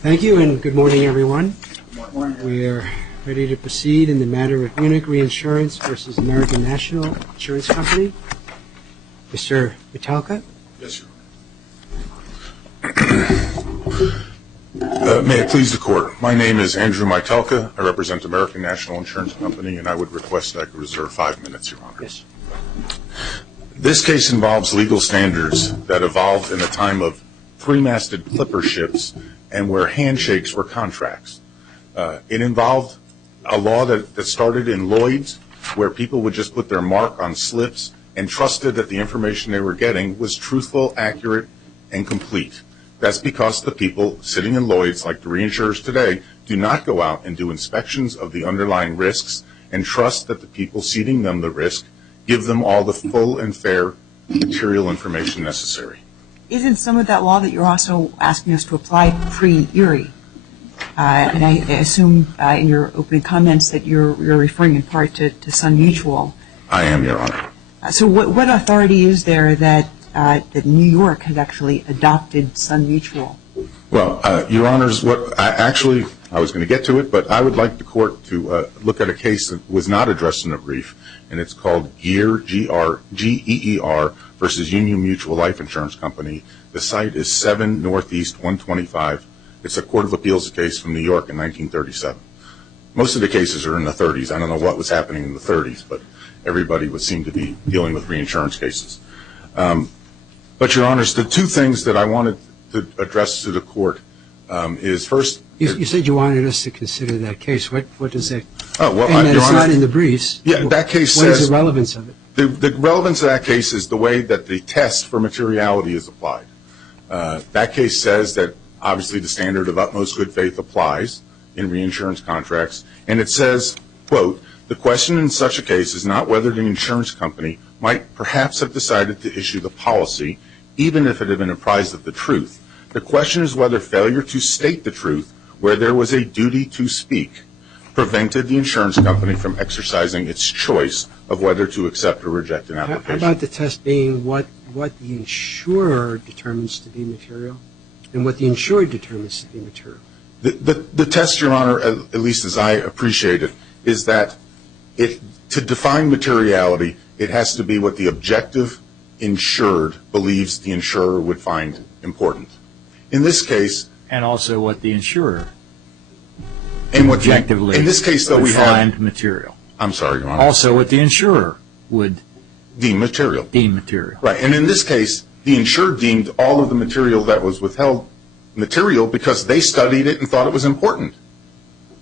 Thank you, and good morning, everyone. Good morning. We are ready to proceed in the matter of Munich Reinsurance versus American National Insurance Company. Mr. Metalka? Yes, Your Honor. May it please the Court. My name is Andrew Metalka. I represent American National Insurance Company, and I would request that I could reserve 5 minutes, Your Honor. Yes. This case involves legal standards that evolved in a time of three-masted clipper ships and where handshakes were contracts. It involved a law that started in Lloyd's, where people would just put their mark on slips and trusted that the information they were getting was truthful, accurate, and complete. That's because the people sitting in Lloyd's, like the reinsurers today, do not go out and do inspections of the underlying risks and trust that the people ceding them the risk give them all the full and fair material information necessary. Isn't some of that law that you're also asking us to apply pre-Erie? And I assume in your opening comments that you're referring in part to Sun Mutual. I am, Your Honor. So what authority is there that New York has actually adopted Sun Mutual? Well, Your Honors, I was going to get to it, but I would like the Court to look at a case that was not addressed in a brief, and it's called Geer, G-E-E-R, versus Union Mutual Life Insurance Company. The site is 7 Northeast 125. It's a Court of Appeals case from New York in 1937. Most of the cases are in the 30s. I don't know what was happening in the 30s, but everybody would seem to be dealing with reinsurance cases. But, Your Honors, the two things that I wanted to address to the Court is first... You said you wanted us to consider that case. What does that... Oh, well, and Your it's Honor, not in the briefs. Yeah, that case says... What is the relevance of it? The relevance of that case is the way that the test for materiality is applied. That case says that, obviously, the standard of utmost good faith applies in reinsurance contracts, and it says, quote, the question in such a case is not whether the insurance company might perhaps have decided to issue the policy, even if it had been apprised of the truth. The question is whether failure to state the truth, where there was a duty to speak, prevented the insurance company from exercising its choice of whether to accept or reject an application. How about the test being what the insurer determines to be material and what the insured determines to be material? The test, Your Honor, at least as I appreciate it, is that to define materiality, it has to be what the objective insured believes the insurer would find important. In this case... And also what the insurer objectively in this case, though, we find material. I'm sorry, Your Honor. Also what the insurer would deem material. Right. And in this case, the insured deemed all of the material that was withheld material because they studied it and thought it was important.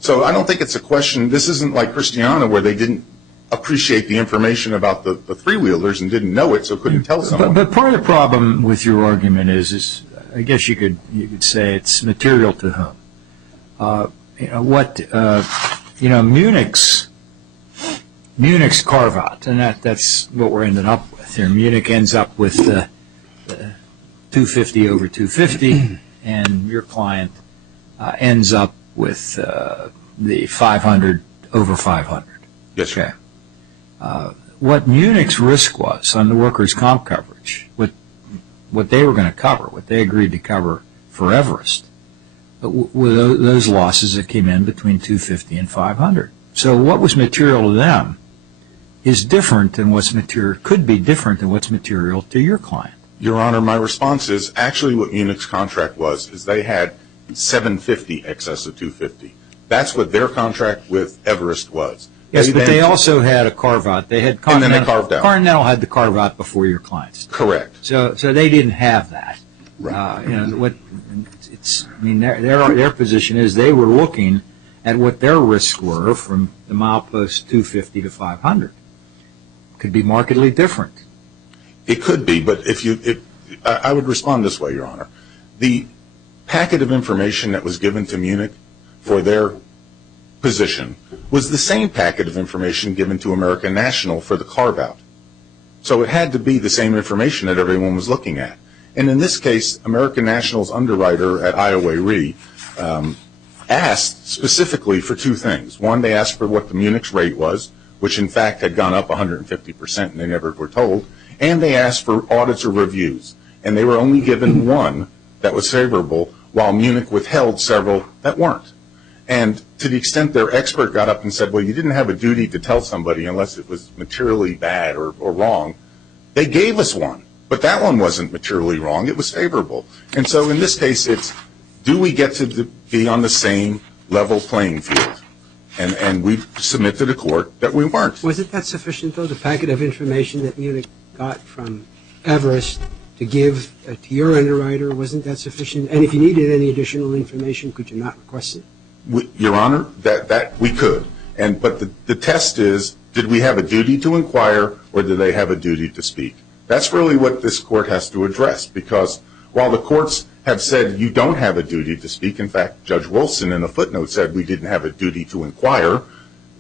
So I don't think it's a question. This isn't like Christiana where they didn't appreciate the information about the three-wheelers and didn't know it, so couldn't tell someone. But part of the problem with your argument is I guess you could say it's material to whom. Munich's carve-out, and that's what we're ending up with here. Munich ends up with the 250 over 250, and your client ends up with the 500 over 500. Yes, sir. Okay. What Munich's risk was on the workers' comp coverage, what they were going to cover, what they agreed to cover for Everest, were those losses that came in between 250 and 500. So what was material to them is different than what's material, could be different than what's material to your client. Your Honor, my response is actually what Munich's contract was is they had 750 excess of 250. That's what their contract with Everest was. Yes, but they also had a carve-out. They had Continental, and then they carved out. Continental had the carve-out before your clients. Correct. So they didn't have that. Right. Their position is they were looking at what their risks were from the milepost 250 to 500. Could be markedly different. It could be, but I would respond this way, Your Honor. The packet of information that was given to Munich for their position was the same packet of information given to American National for the carve-out. So it had to be the same information that everyone was looking at. And in this case, American National's underwriter at Iowa Re asked specifically for two things. One, they asked for what the Munich's rate was, which in fact had gone up 150% and they never were told. And they asked for audits or reviews. And they were only given one that was favorable, while Munich withheld several that weren't. And to the extent their expert got up and said, well, you didn't have a duty to tell somebody unless it was materially bad or wrong, they gave us one. But that one wasn't materially wrong. It was favorable. And so in this case, it's, do we get to be on the same level playing field? And we submit to the court that we weren't. Wasn't that sufficient, though, the packet of information that Munich got from Everest to give to your underwriter? Wasn't that sufficient? And if you needed any additional information, could you not request it? Your Honor, that we could. But the test is, did we have a duty to inquire or did they have a duty to speak? That's really what this court has to address, because while the courts have said you don't have a duty to speak, in fact, Judge Wilson in a footnote said we didn't have a duty to inquire,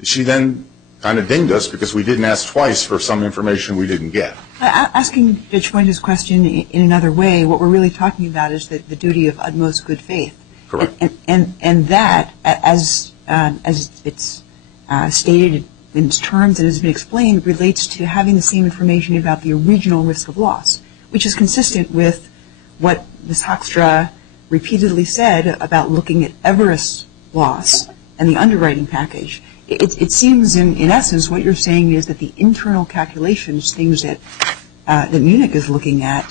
she then kind of dinged us because we didn't ask twice for some information we didn't get. Asking Judge Fuentes' question in another way, what we're really talking about is the duty of utmost good faith. Correct. And that, as it's stated in its terms and has been explained, relates to having the same information about the original risk of loss, which is consistent with what Ms. Hoekstra repeatedly said about looking at Everest's loss and the underwriting package. It seems, in essence, what you're saying is that the internal calculations, things that Munich is looking at,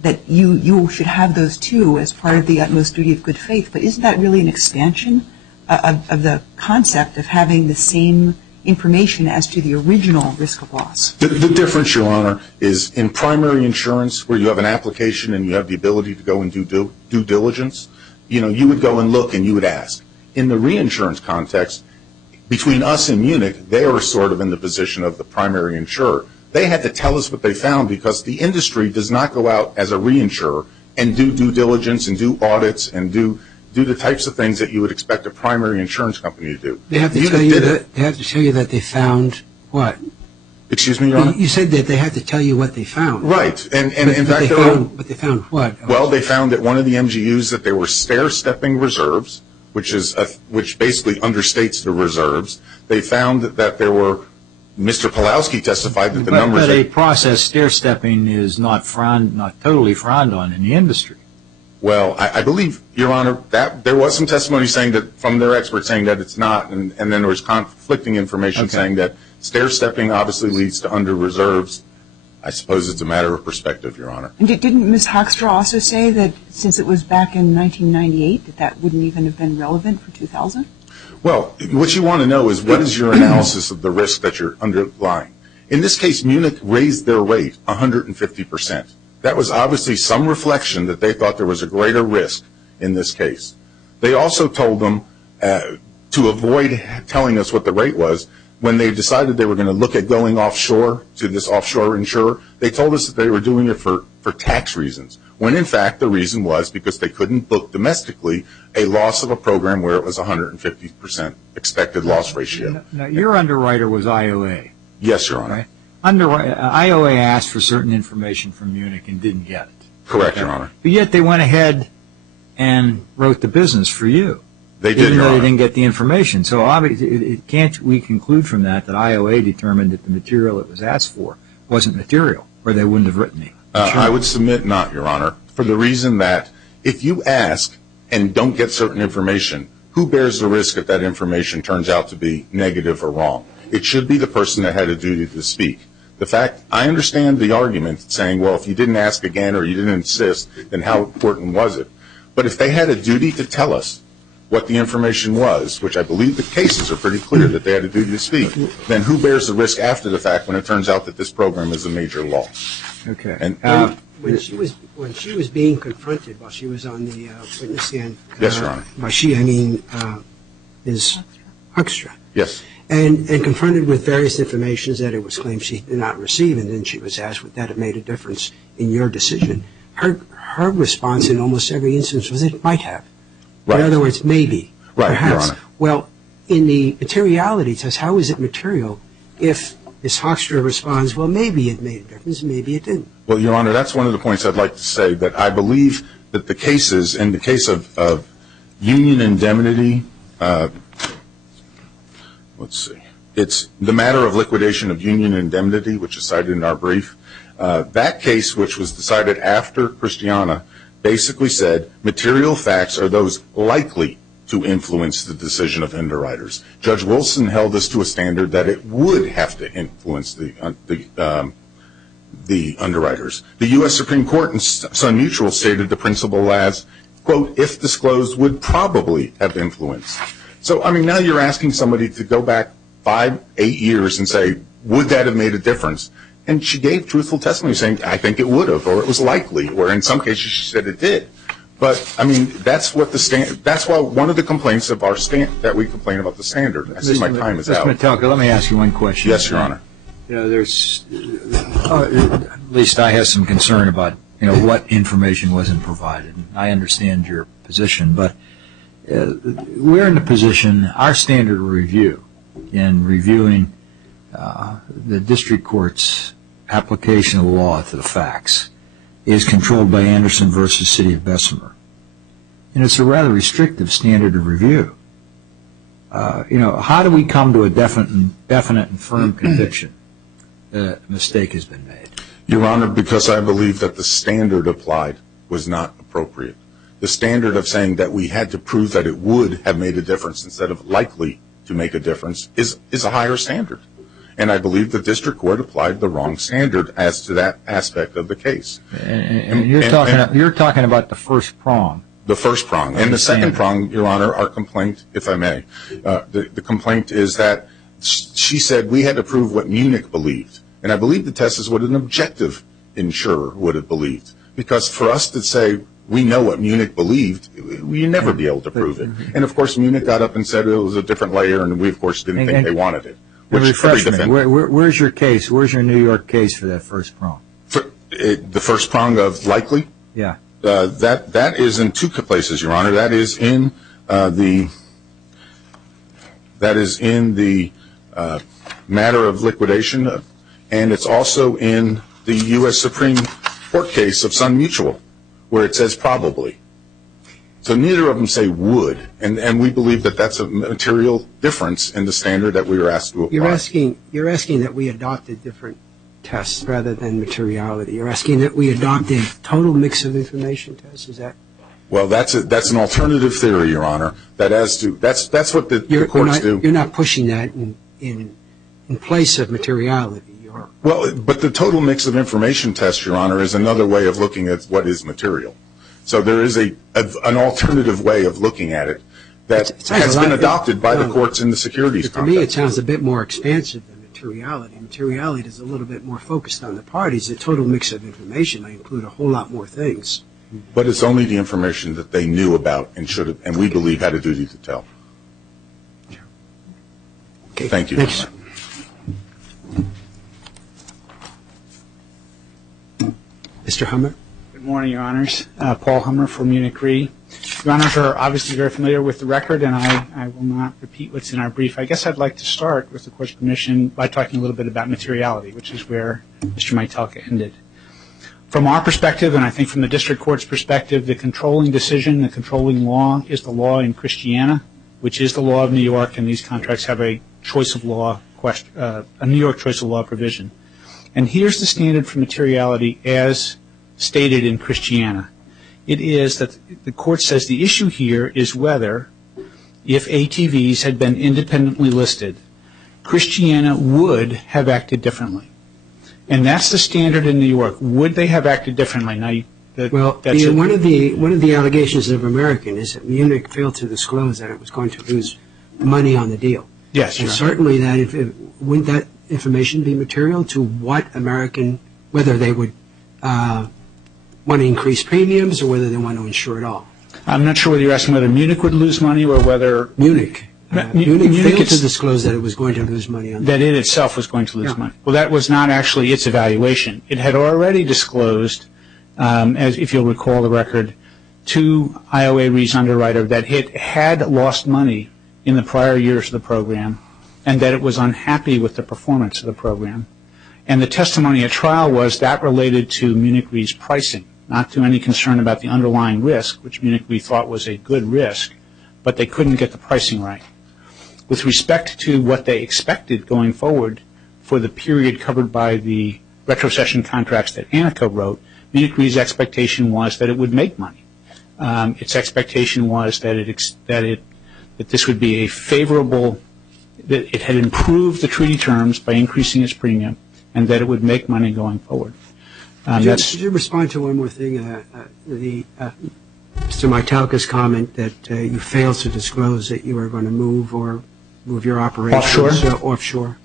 that you should have those too as part of the utmost duty of good faith. But isn't that really an expansion of the concept of having the same information as to the original risk of loss? The difference, Your Honor, is in primary insurance where you have an application and you have the ability to go and do due diligence, you would go and look and you would ask. In the reinsurance context, between us and Munich, they are sort of in the position of the primary insurer. They had to tell us what they found because the industry does not go out as a reinsurer and do due diligence and do audits and do the types of things that you would expect a primary insurance company to do. They have to tell you that they found what? Excuse me, Your Honor? You said that they had to tell you what they found. Right. And in fact, but they found what? Well, they found that one of the MGUs that there were stair-stepping reserves, which basically understates the reserves. They found that there were, Mr. Pulowski testified that the numbers. But a process stair-stepping is not totally frowned on in the industry. Well, I believe, Your Honor, that there was some testimony saying that, from their experts saying that it's not, and then there was conflicting information saying that stair-stepping obviously leads to under-reserves. I suppose it's a matter of perspective, Your Honor. And didn't Ms. Hoekstra also say that since it was back in 1998 that wouldn't even have been relevant for 2000? Well, what you want to know is what is your analysis of the risk that you're underlying. In this case, Munich raised their rate 150%. That was obviously some reflection that they thought there was a greater risk in this case. They also told them to avoid telling us what the rate was. When they decided they were going to look at going offshore to this offshore insurer, they told us that they were doing it for tax reasons, when in fact the reason was because they couldn't book domestically a loss of a program where it was 150% expected loss ratio. Now, your underwriter was IOA. Yes, Your Honor. Right? IOA asked for certain information from Munich and didn't get it. Correct, Your Honor. But yet they went ahead and wrote the business for you. They did, even Your though Honor. they didn't get the information. So can't we conclude from that IOA determined that the material it was asked for wasn't material, or they wouldn't have written the insurance? I would submit not, Your Honor, for the reason that if you ask and don't get certain information, who bears the risk if that information turns out to be negative or wrong? It should be the person that had a duty to speak. The fact, I understand the argument saying, well, if you didn't ask again or you didn't insist, then how important was it? But if they had a duty to tell us what the information was, which I believe the cases are pretty clear that they had a duty to speak, then who bears the risk after the fact when it turns out that this program is a major loss? Okay. And When she was being confronted while she was on the witness stand. Yes, Your Honor. By she, I mean Ms. Hoekstra. Yes. And confronted with various information that it was claimed she did not receive, and then she was asked would that have made a difference in your decision. Her response in almost every instance was it might have. Right. In other words, maybe. Right, perhaps. Your Honor. Well, in the materiality test, how is it material if Ms. Hoekstra responds, well, maybe it made a difference, maybe it didn't? Well, Your Honor, that's one of the points I'd like to say, that I believe that the cases, in the case of union indemnity, let's see, it's the matter of liquidation of union indemnity, which is cited in our brief. That case, which was decided after Christiana, basically said material facts are those likely to influence the decision of underwriters. Judge Wilson held us to a standard that it would have to influence the underwriters. The U.S. Supreme Court in Sun Mutual stated the principle as, quote, if disclosed would probably have influence. So, I mean, now you're asking somebody to go back 5-8 years and say, would that have made a difference? And she gave truthful testimony saying, I think it would have, or it was likely, or in some cases she said it did. But, I mean, that's what that's why one of the complaints of our that we complain about the standard. I see my time is out. Mr. Metelka, let me ask you one question. Yes, Your Honor. You know, there's, at least I have some concern about, you know, what information wasn't provided. I understand your position, but we're in the position, our standard of review in reviewing the district court's application of the law to the facts is controlled by Anderson versus City of Bessemer. And it's a rather restrictive standard of review. You know, how do we come to a definite and firm conviction that a mistake has been made? Your Honor, because I believe that the standard applied was not appropriate. The standard of saying that we had to prove that it would have made a difference instead of likely to make a difference is a higher standard. And I believe the district court applied the wrong standard as to that aspect of the case. And you're talking about the first prong. The first prong. And the second prong, Your Honor, our complaint, if I may, the complaint is that she said we had to prove what Munich believed. And I believe the test is what an objective insurer would have believed. Because for us to say we know what Munich believed, we'd never be able to prove it. And, of course, Munich got up and said it was a different layer, and we, of course, didn't think they wanted it. Refresh me. Where's your case? Where's your New York case for that first prong? The first prong of likely? Yeah. That is in two places, Your Honor. That is in the matter of liquidation, and it's also in the U.S. Supreme Court case of Sun Mutual, where it says probably. So neither of them say would, and we believe that that's a material difference in the standard that we were asked to apply. You're asking that we adopt a different test rather than materiality. You're asking that we adopt a total mix of information test. Is that? Well, that's an alternative theory, Your Honor. That's what the courts do. You're not pushing that in place of materiality. Well, but the total mix of information test, Your Honor, is another way of looking at what is material. So there is an alternative way of looking at it that has been adopted by the courts in the securities context. To me, it sounds a bit more expansive than materiality. Materiality is a little bit more focused on the parties. The total mix of information may include a whole lot more things. But it's only the information that they knew about and should have, and we believe had a duty to tell. Okay. Thank you. Thanks. Mr. Hummer. Good morning, Your Honors. Paul Hummer for Munich Re. Your Honors are obviously very familiar with the record, and I will not repeat what's in our brief. I guess I'd like to start, with the Court's permission, by talking a little bit about materiality, which is where Mr. Metelka ended. From our perspective, and I think from the District Court's perspective, the controlling decision, the controlling law, is the law in Christiana, which is the law of New York, and these contracts have a choice of law a New York choice of law provision. And here's the standard for materiality as stated in Christiana. It is that the Court says the issue here is whether, if ATVs had been independently listed, Christiana would have acted differently. And that's the standard in New York. Would they have acted differently? Now, one of the allegations of American is that Munich failed to disclose that it was going to lose money on the deal. Yes, and certainly wouldn't that information be material to what American, whether they would want to increase premiums or whether they want to insure it all? I'm not sure whether you're asking whether Munich would lose money or whether Munich failed to disclose that it was going to lose money on that it itself was going to lose money. Well, that was not actually its evaluation. It had already disclosed, as if you'll recall the record, to IOA Re's underwriter that it had lost money in the prior years of the program and that it was unhappy with the performance of the program. And the testimony at trial was that related to Munich Re's pricing, not to any concern about the underlying risk, which Munich Re thought was a good risk, but they couldn't get the pricing right. With respect to what they expected going forward for the period covered by the retrocession contracts that Anika wrote, Munich Re's expectation was that it would make money. Its expectation was that this would be a favorable, that it had improved the treaty terms by increasing its premium, and that it would make money going forward. Could you respond to one more thing? Mr. Maitalka's comment that you failed to disclose that you were going to move your operations offshore.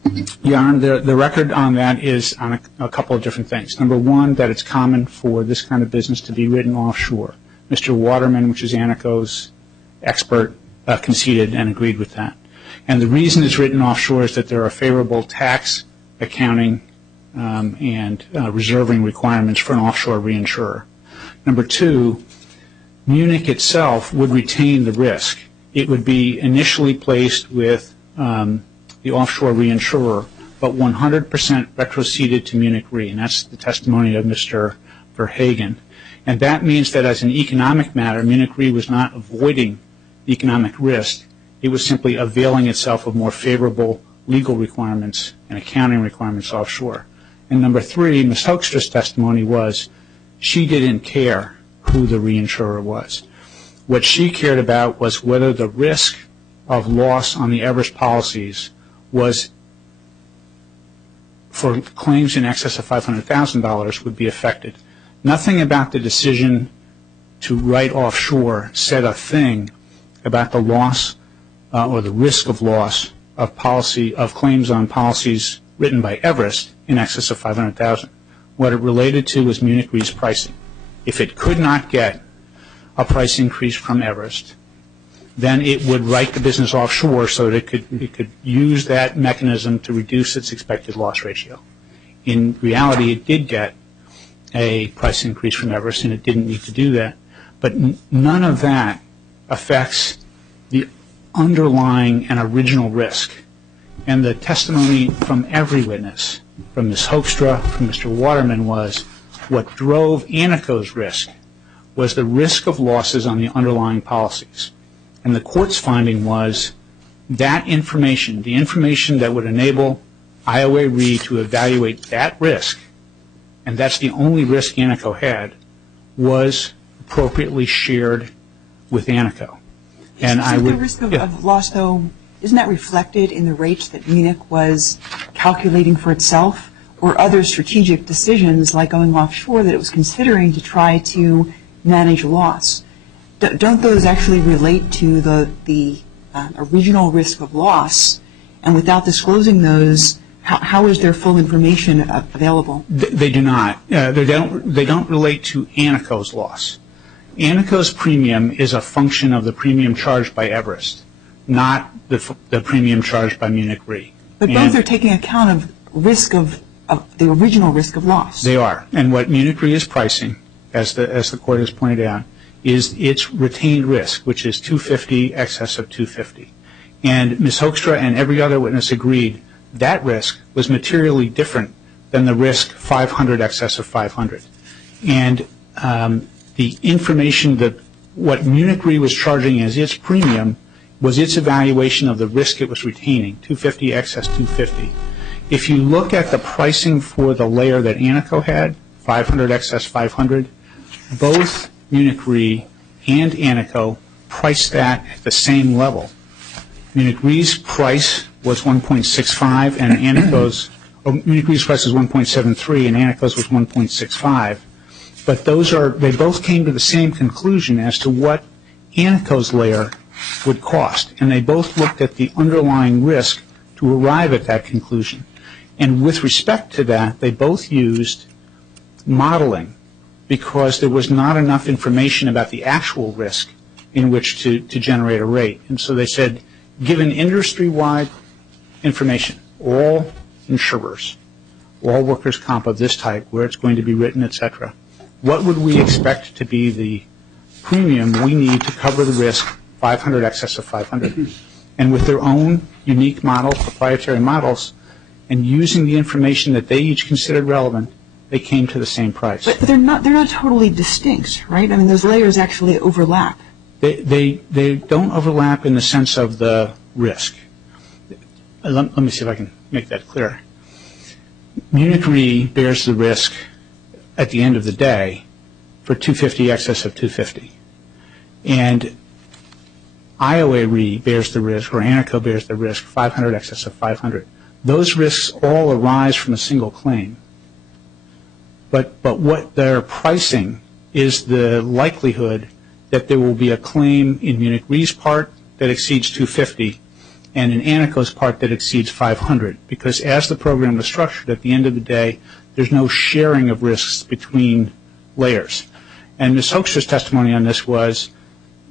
Your Honor, the record on that is on a couple of different things. Number one, that it's common for this kind of business to be written offshore. Mr. Waterman, which is Anaco's expert, conceded and agreed with that. And the reason it's written offshore is that there are favorable tax, accounting, and reserving requirements for an offshore reinsurer. Number two, Munich itself would retain the risk. It would be initially placed with the offshore reinsurer, but 100% retroceded to Munich Re, and that's the testimony of Mr. Verhagen. And that means that as an economic matter, Munich Re was not avoiding economic risk. It was simply availing itself of more favorable legal requirements and accounting requirements offshore. And number three, Ms. Hoekstra's testimony was she didn't care who the reinsurer was. What she cared about was whether the risk of loss on the Everest policies was for claims in excess of $500,000 would be affected. Nothing about the decision to write offshore said a thing about the loss or the risk of loss of claims on policies written by Everest in excess of $500,000. What it related to was Munich Re's pricing. If it could not get a price increase from Everest, then it would write the business offshore so that it could use that mechanism to reduce its expected loss ratio. In reality, it did get a price increase from Everest, and it didn't need to do that. But none of that affects the underlying and original risk. And the testimony from every witness, from Ms. Hoekstra, from Mr. Waterman, was what drove Anaco's risk was the risk of losses on the underlying policies. And the court's finding was that information, the information that would enable Iowa Re to evaluate that risk, and that's the only risk Anaco had, was appropriately shared with Anaco. And the risk of loss, though, isn't that reflected in the rates that Munich was calculating for itself, or other strategic decisions like going offshore that it was considering to try to manage loss? Don't those actually relate to the original risk of loss? And without disclosing those, how is their full information available? They do not. They don't relate to Anaco's loss. Anaco's premium is a function of the premium charged by Everest, not the premium charged by Munich Re. But both are taking account of risk of the original risk of loss. They are. And what Munich Re is pricing, as the court has pointed out, is its retained risk, which is 250 excess of 250. And Ms. Hoekstra and every other witness agreed that risk was materially different than the risk 500 excess of 500. And the information that what Munich Re was charging as its premium was its evaluation of the risk it was retaining, 250 excess 250. If you look at the pricing for the layer that Anaco had, 500 excess 500, both Munich Re and Anaco priced that at the same level. Munich Re's price was 1.65 and Munich Re's price was 1.73 and Anaco's was 1.65. But they both came to the same conclusion as to what Anaco's layer would cost. And they both looked at the underlying risk to arrive at that conclusion. And with respect to that, they both used modeling because there was not enough information about the actual risk in which to generate a rate. And so they said, given industry-wide information, all insurers, all workers' comp of this type, where it's going to be written, et cetera, what would we expect to be the premium we need to cover the risk 500 excess of 500? And with their own unique model, proprietary models, and using the information that they each considered relevant, they came to the same price. But they're not totally distinct, right? I mean, those layers actually overlap. They don't overlap in the sense of the risk. Let me see if I can make that clear. Munich Re bears the risk at the end of the day for 250 excess of 250. And IOA Re bears the risk, or Anaco bears the risk, 500 excess of 500. Those risks all arise from a single claim. But what they're pricing is the likelihood that there will be a claim in Munich Re's part that exceeds 250 and in Anaco's part that exceeds 500, because as the program was structured, at the end of the day, there's no sharing of risks between layers. And Ms. Hoekstra's testimony on this was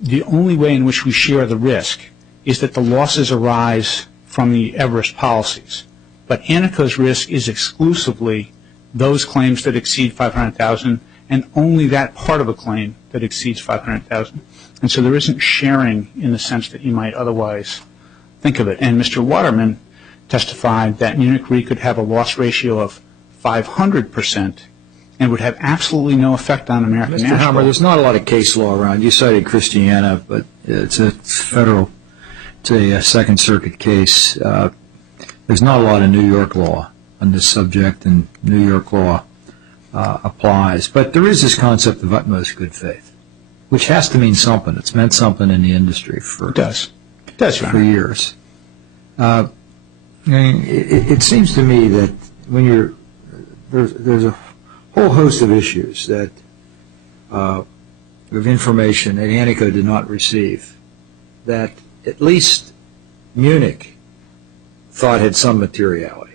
the only way in which we share the risk is that the losses arise from the Everest policies. But Anaco's risk is exclusively those claims that exceed 500,000 and only that part of a claim that exceeds 500,000. And so there isn't sharing in the sense that you might otherwise think of it. And Mr. Waterman testified that Munich Re could have a loss ratio of 500% and would have absolutely no effect on American National. Mr. Hammer, there's not a lot of case law around. You cited Christiana, but it's a federal, it's a Second Circuit case. There's not a lot of New York law on this subject, and New York law applies. But there is this concept of utmost good faith, which has to mean something. It's meant something in the industry for for years. I mean, it seems to me that when there's a whole host of issues that of information that Anaco did not receive that at least Munich thought had some materiality.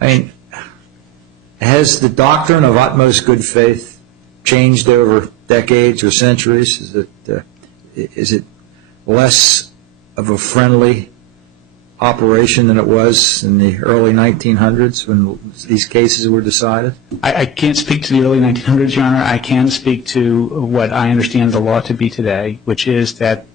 I mean, has the doctrine of utmost good faith changed over decades or centuries? Is it less of a friendly operation than it was in the early 1900s when these cases were decided? I can't speak to the early 1900s, Your Honor. I can speak to what I understand the law to be today, which is that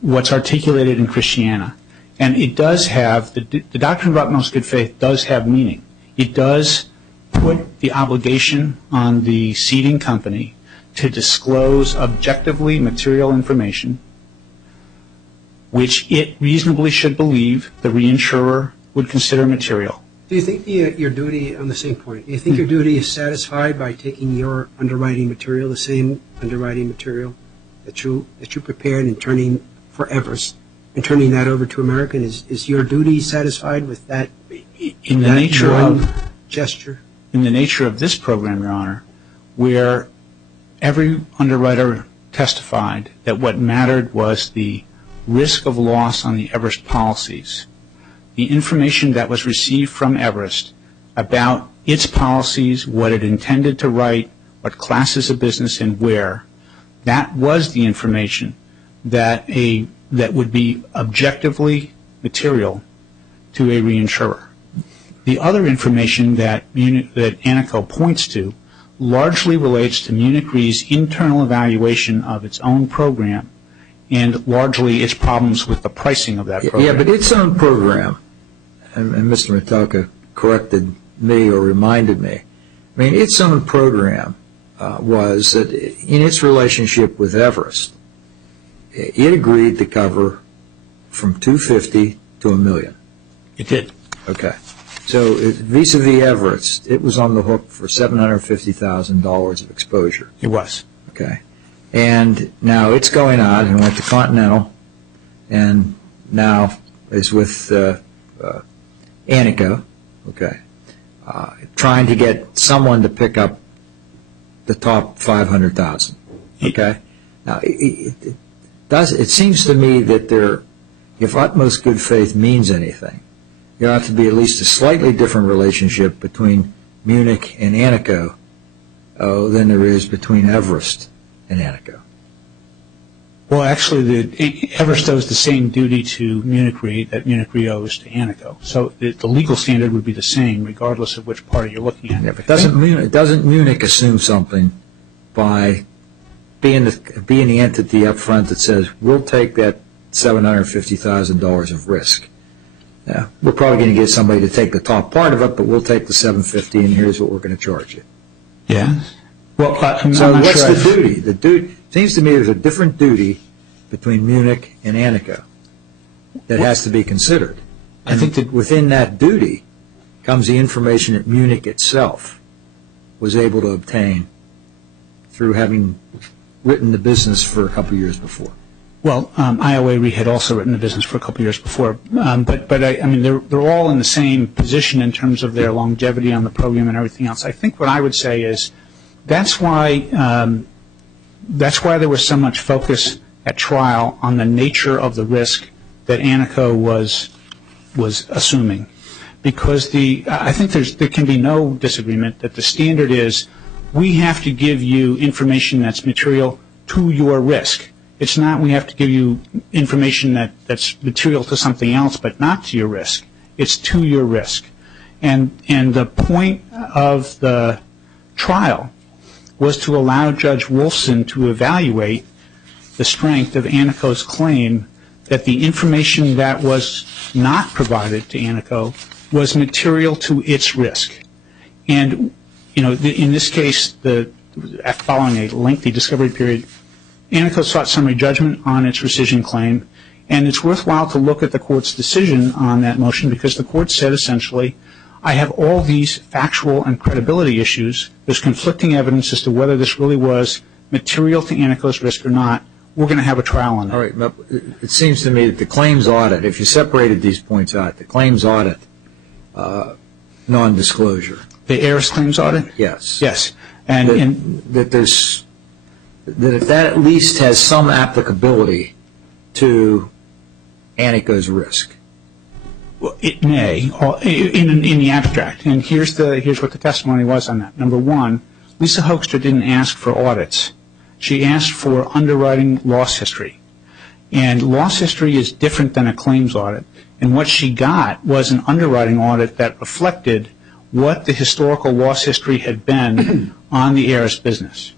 what's articulated in Christiana. And it does have, the doctrine of utmost good faith does have meaning. It does put the obligation on the ceding company to disclose objectively material information which it reasonably should believe the reinsurer would consider material. Do you think your duty, on the same point, do you think your duty is satisfied by taking your underwriting material, the same underwriting material that you prepared and turning for Everest, and turning that over to American? Is your duty satisfied with that? In the nature of gesture? In the nature of this program, Your Honor, where every underwriter testified that what mattered was the risk of loss on the Everest policies, the information that was received from Everest about its policies, what it intended to write, what classes of business and where, that was the information that would be objectively material to a reinsurer. The other information that Anaco points to largely relates to Munich Re's internal evaluation of its own program and largely its problems with the pricing of that program. Yeah, but its own program, and Mr. Metalka corrected me or reminded me, I mean, its own program was that in its relationship with Everest, it agreed to cover from $250,000 to $1 million. It did. Okay. So vis-a-vis Everest, it was on the hook for $750,000 of exposure. It was. Okay. And now it's going on and went to Continental and now is with Anaco, okay, trying to get someone to pick up the top 500,000. Okay. Now, it seems to me that if utmost good faith means anything, there ought to be at least a slightly different relationship between Munich and Anaco than there is between Everest and Anaco. Well, actually, Everest owes the same duty to Munich Re that Munich Re owes to Anaco. So the legal standard would be the same regardless of which party you're looking at. Yeah, but doesn't Munich assume something by being the entity up front that says, we'll take that $750,000 of risk? Yeah, we're probably going to get somebody to take the top part of it, but we'll take the $750,000 and here's what we're going to charge you. Yeah. Well, so what's the duty? The duty seems to me there's a different duty between Munich and Anaco that has to be considered. I think that within that duty comes the information that Munich itself was able to obtain through having written the business for a couple of years before? Well, Iowa Re had also written the business for a couple of years before, but I mean they're all in the same position in terms of their longevity on the program and everything else. I think what I would say is that's why there was so much focus at trial on the nature of the risk that Aneco was assuming, because I think there can be no disagreement that the standard is we have to give you information that's material to your risk. It's not we have to give you information that's material to something else but not to your risk. It's to your risk. And the point of the trial was to allow Judge Wolfson to evaluate the strength of Aneco's claim that the information that was not provided to Aneco was material to its risk. And, you know, in this case, following a lengthy discovery period, Aneco sought summary judgment on its rescission claim, and it's worthwhile to look at the court's decision on that motion because the court said essentially, I have all these factual and credibility issues. There's conflicting evidence as to whether this really was material to Aneco's risk or not. We're going to have a trial on that. All right. But it seems to me that the claims audit, if you separated these points out, the claims audit, non-disclosure. The heiress claims audit? Yes. Yes. That at least has some applicability to Aneco's risk. Well, it may, in the abstract. And here's what the testimony was on that. Number one, Lisa Hoekstra didn't ask for audits. She asked for underwriting loss history. And loss history is different than a claims audit. And what she got was an underwriting audit that reflected what the historical loss history had been on the heiress business.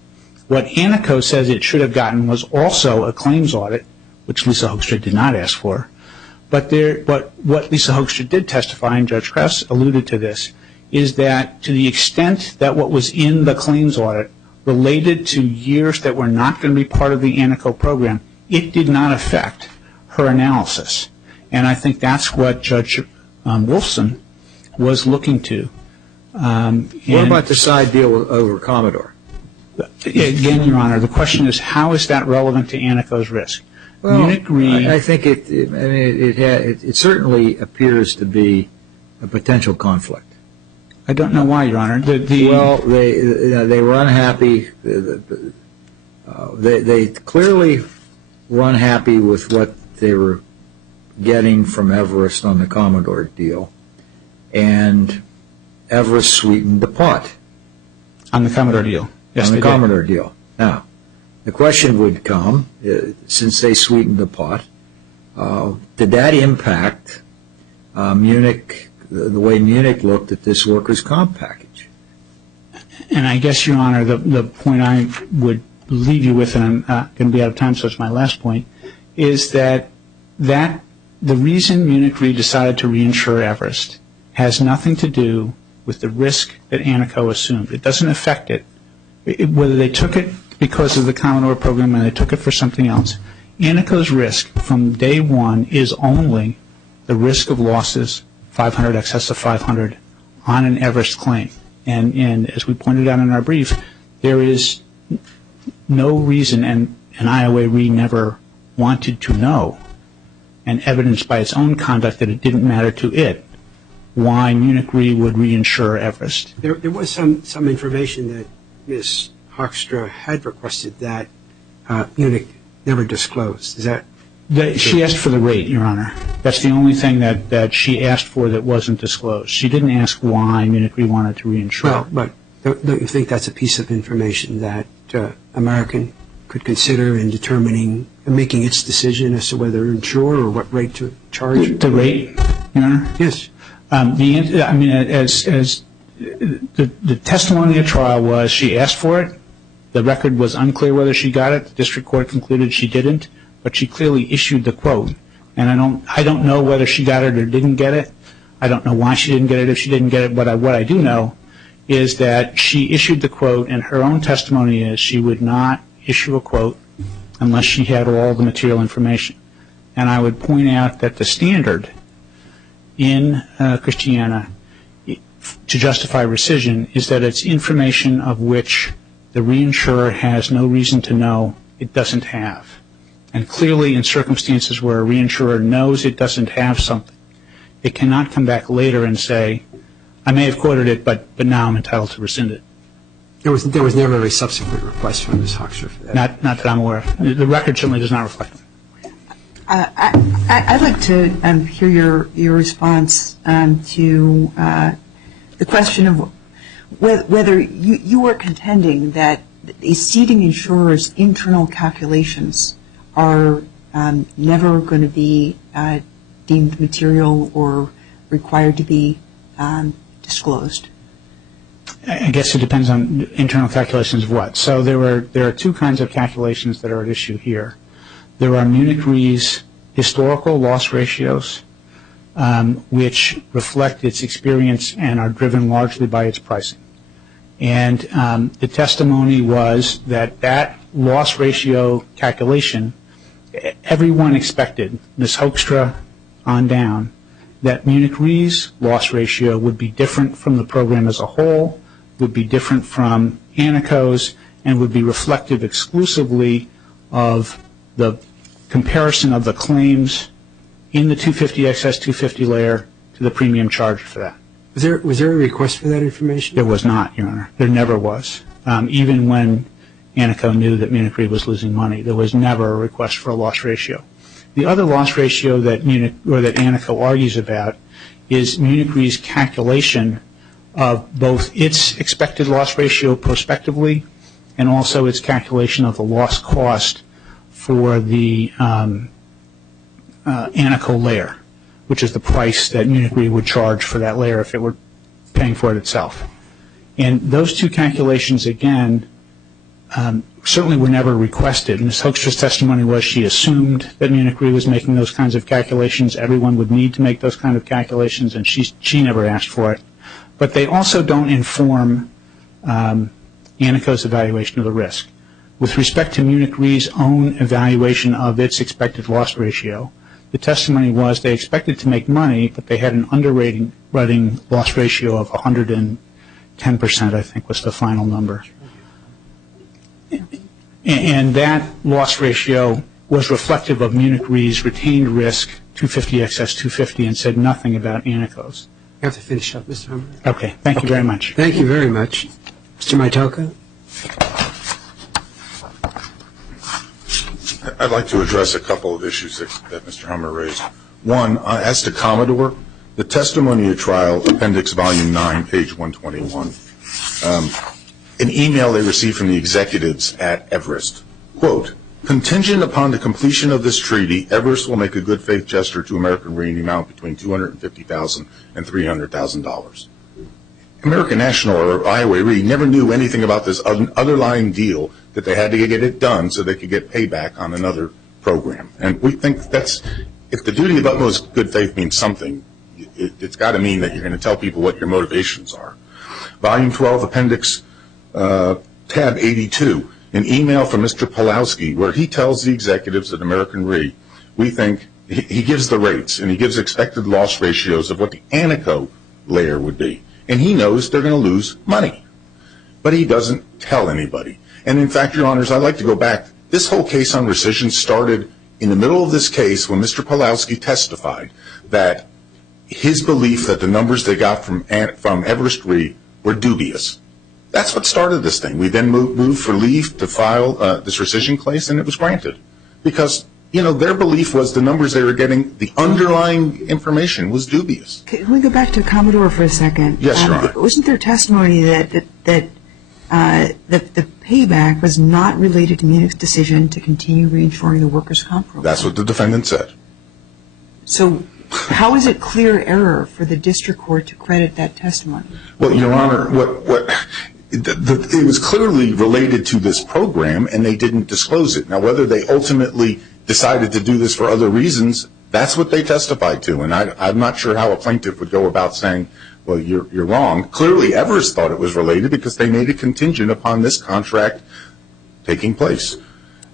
What Aneco says it should have gotten was also a claims audit, which Lisa Hoekstra did not ask for. But what Lisa Hoekstra did testify, and Judge Kress alluded to this, is that to the extent that what was in the claims audit related to years that were not going to be part of the Aneco program, it did not affect her analysis. And I think that's what Judge Wolfson was looking to. What about the side deal over Commodore? Again, Your Honor, the question is how is that relevant to Aneco's risk? Well, Munich Re, I think it certainly appears to be a potential conflict. I don't know why, Your Honor. Well, they were unhappy. They clearly were unhappy with what they were getting from Everest on the Commodore deal, and Everest sweetened the pot. On the Commodore deal. Yes, on the Commodore deal. Now, the question would come, since they sweetened the pot, did that impact Munich, the way Munich looked at this workers' comp package? And I guess, Your Honor, the point I would leave you with, and I'm going to be out of time, so it's my last point, is that the reason Munich Re decided to reinsure Everest has nothing to do with the risk that Aneco assumed. It doesn't affect it. Whether they took it because of the Commodore program or they took it for something else, Aneco's risk from day one is only the risk of losses, 500 excess of 500, on an Everest claim. And as we pointed out in our brief, there is no reason, and Iowa Re never wanted to know, and evidenced by its own conduct that it didn't matter to it, why Munich Re would reinsure Everest. There was some information that Ms. Hoekstra had requested that Munich never disclosed. Is that? She asked for the rate, Your Honor. That's the only thing that she asked for that wasn't disclosed. She didn't ask why Munich Re wanted to reinsure. Well, but don't you think that's a piece of information that American could consider in determining and making its decision as to whether to insure or what rate to charge? The rate, Your Honor? Yes. The testimony at trial was she asked for it. The record was unclear whether she got it. The district court concluded she didn't, but she clearly issued the quote. And I don't know whether she got it or didn't get it. I don't know why she didn't get it if she didn't get it. But what I do know is that she issued the quote, and her own testimony is she would not issue a quote unless she had all the material information. And I would point out that the standard in Christiana to justify rescission is that it's information of which the reinsurer has no reason to know it doesn't have. And clearly in circumstances where a reinsurer knows it doesn't have something, it cannot come back later and say, I may have quoted it, but now I'm entitled to rescind it. There was never a subsequent request from Ms. Hoekstra for that. Not that I'm aware of. The record certainly does not reflect it. I'd like to hear your response to the question of whether you are contending that a ceding insurer's internal calculations are never going to be deemed material or required to be disclosed. I guess it depends on internal calculations of what. So there are two kinds of calculations that are at issue here. There are Munich Re's historical loss ratios, which reflect its experience and are driven largely by its pricing. And the testimony was that loss ratio calculation, everyone expected, Ms. Hoekstra on down, that Munich Re's loss ratio would be different from the program as a whole, would be different from Anaco's, and would be reflective exclusively of the comparison of the claims in the 250 excess 250 layer to the premium charged for that. Was there a request for that information? There was not, Your Honor. There never was. Even when Anaco knew that Munich Re was losing money, there was never a request for a loss ratio. The other loss ratio that Anaco argues about is Munich Re's calculation of both its expected loss ratio prospectively and also its calculation of the loss cost for the Anaco layer, which is the price that Munich Re would charge for that layer if it were paying for it itself. And those two calculations, again, certainly were never requested. Ms. Hoekstra's testimony was she assumed that Munich Re was making those kinds of calculations. Everyone would need to make those kind of calculations, and she never asked for it. But they also don't inform Anaco's evaluation of the risk. With respect to Munich Re's own evaluation of its expected loss ratio, the testimony was they expected to make money, but they had an underwriting loss ratio of 110%, I think was the final number. And that loss ratio was reflective of Munich Re's retained risk, 250 excess 250, and said nothing about Anaco's. You have to finish up, Mr. Hummer. Okay, thank you very much. Thank you very much. Mr. Maitoka? I'd like to address a couple of issues that Mr. Hummer raised. One, as to Commodore, the testimony at trial, Appendix Volume 9, page 121, an email they received from the executives at Everest. Quote, contingent upon the completion of this treaty, Everest will make a good faith gesture to American Re in the amount between $250,000 and $300,000. American National or Iowa Re never knew anything about this underlying deal that they had to get it done so they could get payback on another program. And we think that's, if the duty of utmost good faith means something, it's got to mean that you're going to tell people what your motivations are. Volume 12, Appendix Tab 82, an email from Mr. Pulowski where he tells the executives at American Re, we think, he gives the rates and he gives expected loss ratios of what the Anaco layer would be. And he knows they're going to lose money. But he doesn't tell anybody. And in fact, Your Honors, I'd like to go back. This whole case on rescission started in the middle of this case when Mr. Pulowski testified that his belief that the numbers they got from Everest Re were dubious. That's what started this thing. We then moved for leave to file this rescission case, and it was granted. Because, you know, their belief was the numbers they were getting, the underlying information was dubious. Can we go back to Commodore for a second? Yes, Your Honor. Wasn't there testimony that the payback was not related to Munich's decision to continue reinsuring the workers' comp program? That's what the defendant said. So how is it clear error for the district court to credit that testimony? Well, Your Honor, it was clearly related to this program, and they didn't disclose it. Now, whether they ultimately decided to do this for other reasons, that's what they testified to. And I'm not sure how a plaintiff would go about saying, well, you're wrong. Clearly, Everest thought it was related because they made a contingent upon this contract taking place.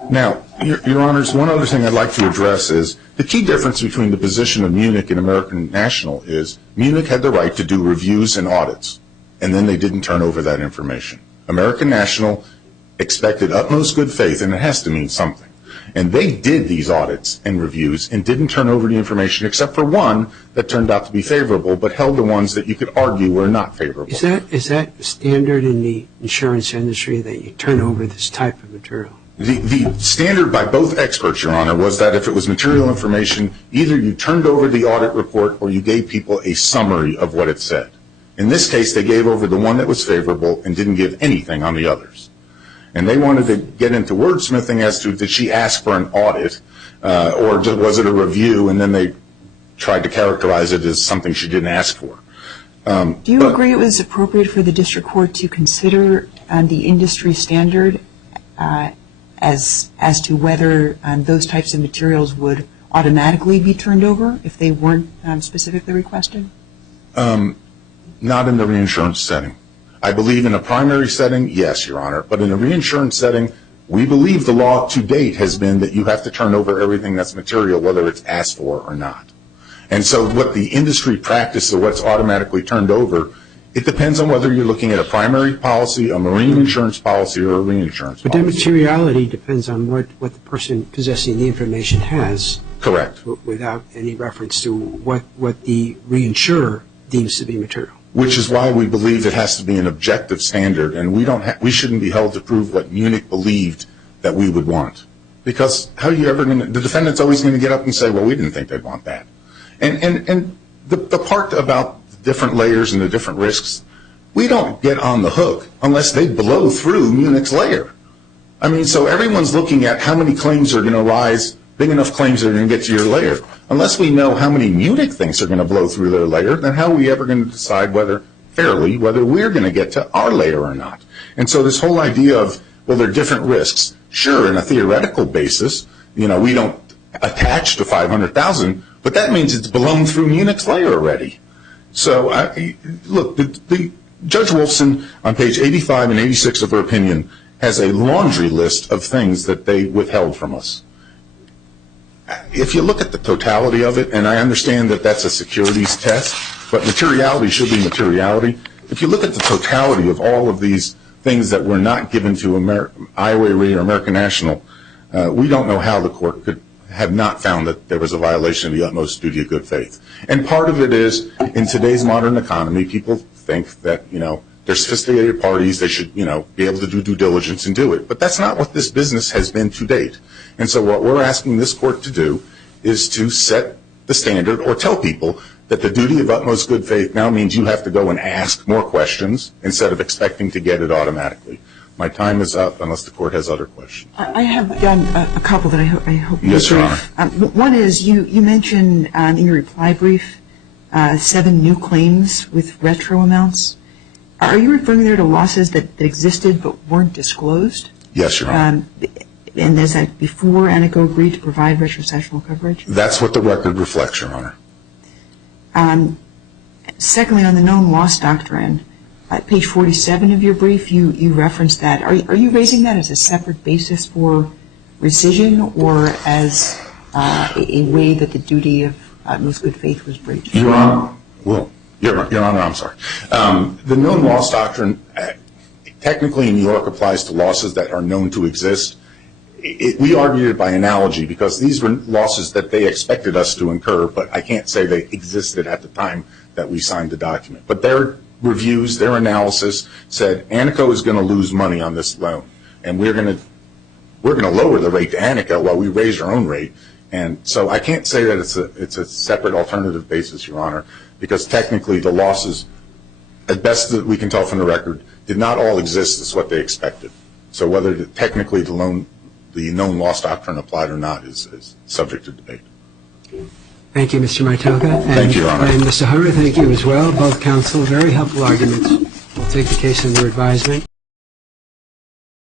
Now, Your Honors, one other thing I'd like to address is the key difference between the position of Munich and American National is Munich had the right to do reviews and audits, and then they didn't turn over that information. American National expected utmost good faith, and it has to mean something. And they did these audits and reviews and didn't turn over the information except for one that turned out to be favorable, but held the ones that you could argue were not favorable. Is that standard in the insurance industry that you turn over this type of material? The standard by both experts, Your Honor, was that if it was material information, either you turned over the audit report or you gave people a summary of what it said. In this case, they gave over the one that was favorable and didn't give anything on the others. And they wanted to get into wordsmithing as to did she ask for an audit or was it a review, and then they tried to characterize it as something she didn't ask for. Do you agree it was appropriate for the district court to consider the industry standard as to whether those types of materials would automatically be turned over if they weren't specifically requested? Not in the reinsurance setting. I believe in a primary setting, yes, Your Honor, but in a reinsurance setting, we believe the law to date has been that you have to turn over everything that's material, whether it's asked for or not. And so what the industry practice or what's automatically turned over, it depends on whether you're looking at a primary policy, a marine insurance policy, or a reinsurance But policy. the materiality depends on what the person possessing the information has. Correct. Without any reference to what the reinsurer deems to be material. Which is why we believe it has to be an objective standard, and we shouldn't be held to prove what Munich believed that we would want. Because how are you ever going to, the defendant's always going to get up and say, well, we didn't think they'd want that. And the part about the different layers and the different risks, we don't get on the hook unless they blow through Munich's layer. I mean, so everyone's looking at how many claims are going to rise, big enough claims that are going to get to your layer. Unless we know how many Munich things are going to blow through their layer, then how are we ever going to decide whether we're going to get to our layer or not? And so this whole idea of, well, there are different risks. Sure, in a theoretical basis, we don't attach to 500,000, but that means it's blown through Munich's layer already. So, look, the Judge Wolfson on page 85 and 86 of her opinion has a laundry list of things that they withheld from us. If you look at the totality of it, and I understand that that's a securities test, but materiality should be materiality. If you look at the totality of all of these things that were not given to Iowa Re or American National, we don't know how the court could have not found that there was a violation of the utmost duty of good faith. And part of it is, in today's modern economy, people think that, they're sophisticated parties, they should, be able to do due diligence and do it. But that's not what this business has been to date. And so what we're asking this court to do is to set the standard or tell people that the duty of utmost good faith now means you have to go and ask more questions instead of expecting to get it automatically. My time is up unless the court has other questions. I have a couple that I hope you Yes, Your agree. Honor. One is you mentioned in your reply brief 7 new claims with retro amounts. Are you referring there to losses that existed but weren't disclosed? Yes, Your Honor. And is that before Aneco agreed to provide retrocessional coverage? That's what the record reflects, Your Honor. Secondly, on the known loss doctrine, at page 47 of your brief, you referenced that. Are you raising that as a separate basis for rescission or as a way that the duty of utmost good faith was breached? Your Honor, Your Honor, I'm sorry. The known loss doctrine, technically in New York, applies to losses that are known to exist. We argued it by analogy because these were losses that they expected us to incur, but I can't say they existed at the time that we signed the document. But their reviews, their analysis said Aneco is going to lose money on this loan, and we're going to lower the rate to Aneco while we raise our own rate. And so I can't say that it's a separate alternative basis, Your Honor, because technically the losses, as best that we can tell from the record, did not all exist as what they expected. So whether technically the known loss doctrine applied or not is subject to debate. Thank you, Mr. Maitoga. Thank you, Your Honor. And Mr. Hunter, thank you as well. Both counsel, very helpful arguments. We'll take the case under advisement.